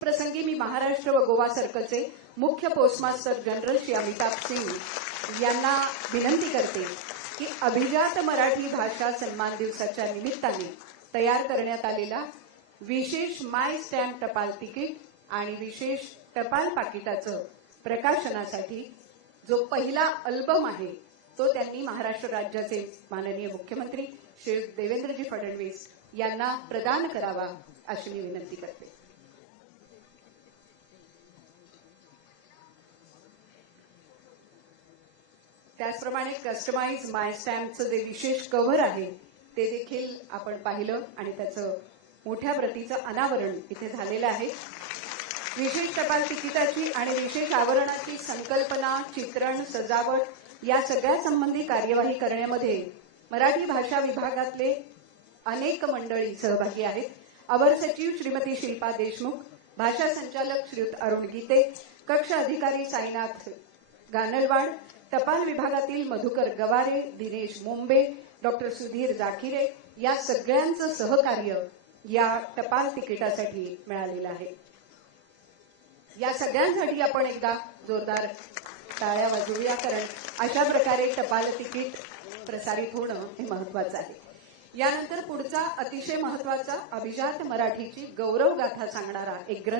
प्रसंगी मी महाराष्ट्र व गोवा सर्कलचे मुख्य पोस्टमास्टर जनरल श्री अमिताभ सिंग यांना विनंती करते की अभिजात मराठी भाषा सन्मान दिवसाच्या निमित्ताने तयार करण्यात आलेला विशेष माय स्टॅम्प टपाल तिकीट आणि विशेष टपाल पाकिटाचं प्रकाशनासाठी जो पहिला अल्बम आहे तो त्यांनी महाराष्ट्र राज्याचे माननीय मुख्यमंत्री श्री देवेंद्रजी फडणवीस यांना प्रदान करावा अशी मी विनंती करते. त्याचप्रमाणे कस्टमाइज माय स्टॅम्पचं जे विशेष कव्हर आहे ते देखील आपण पाहिलं आणि त्याचं मोठ्या प्रतीचं अनावरण इथे झालेलं आहे. विशेष टपाल तिकिटाची आणि विशेष आवरणाची संकल्पना, चित्रण, सजावट या सगळ्या संबंधी कार्यवाही करण्यामध्ये मराठी भाषा विभागातले अनेक मंडळी सहभागी आहेत. अवर सचिव श्रीमती शिल्पा देशमुख, भाषा संचालक श्रीयुत अरुण गीते, कक्ष अधिकारी साईनाथ गानलवाड, टपाल विभागातील मधुकर गवारे, दिनेश मुंबे, डॉक्टर सुधीर जाखिरे या सगळ्यांचं सहकार्य या टपाल तिकिटासाठी मिळालेलं आहे. या सगळ्यांसाठी आपण एकदा जोरदार टाळ्या वाजवूया, कारण अशा प्रकारे टपाल तिकीट प्रसारित होणं हे महत्वाचं आहे. यानंतर पुढचा अतिशय महत्वाचा अभिजात मराठीची गौरवगाथा सांगणारा एक ग्रंथ